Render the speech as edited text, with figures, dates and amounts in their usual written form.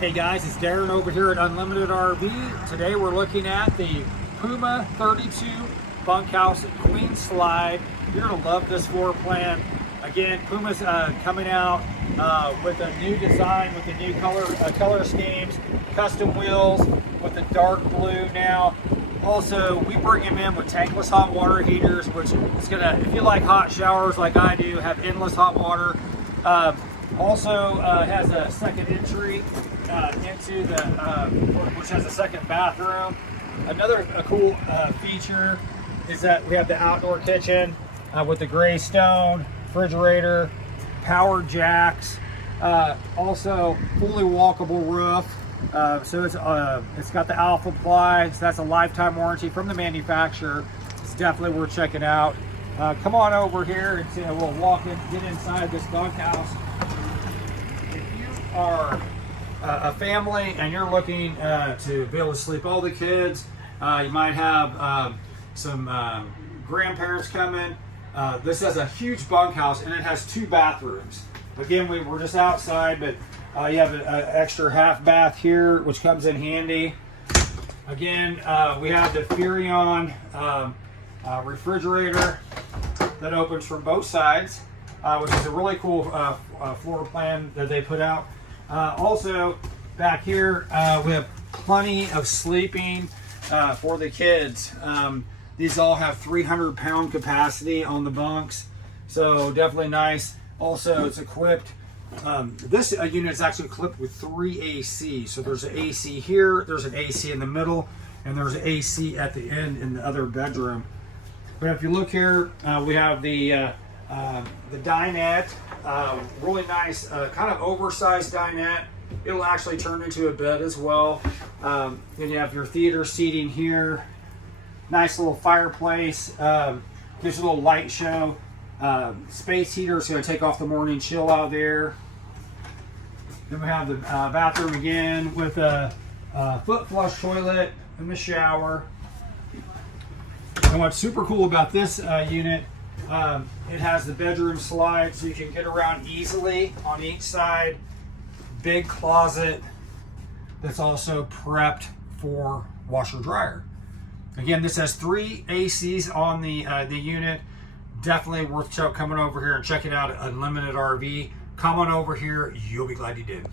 Hey guys, it's Darren over here at Unlimited RV. Today we're looking at the Puma 32 bunkhouse queen slide. You're gonna love this floor plan. Again, Puma's coming out with a new design, with the new color schemes, custom wheels with the dark blue now. Also, we bring them in with tankless hot water heaters, which is gonna, if you like hot showers like I do, have endless hot water. Also has a second entry into the, which has a second bathroom. Another cool feature is that we have the outdoor kitchen with the gray stone, refrigerator, power jacks, also fully walkable roof. So it's got the Alpha Ply, so that's a lifetime warranty from the manufacturer. It's definitely worth checking out. Come on over here and we'll walk in, get inside this bunkhouse. If you are a family and you're looking to be able to sleep all the kids, you might have some grandparents coming. This has a huge bunkhouse and it has 2 bathrooms. Again, we're just outside, but you have an extra half bath here, which comes in handy. Again, we have the Furrion refrigerator that opens from both sides, which is a really cool floor plan that they put out. Also, back here, we have plenty of sleeping for the kids. These all have 300-pound capacity on the bunks, so definitely nice. Also, it's equipped. This unit is actually equipped with 3 AC. So there's an AC here, there's an AC in the middle, and there's an AC at the end in the other bedroom. But if you look here, we have the dinette, really nice, kind of oversized dinette. It'll actually turn into a bed as well. Then you have your theater seating here. Nice little fireplace, gives you a little light show. Space heater is going to take off the morning chill out there. Then we have the bathroom again with a foot flush toilet and the shower. And what's super cool about this unit, it has the bedroom slide so you can get around easily on each side. Big closet that's also prepped for washer dryer. Again, this has 3 ACs on the unit. Definitely worth coming over here and checking out Unlimited RV. Come on over here, you'll be glad you did.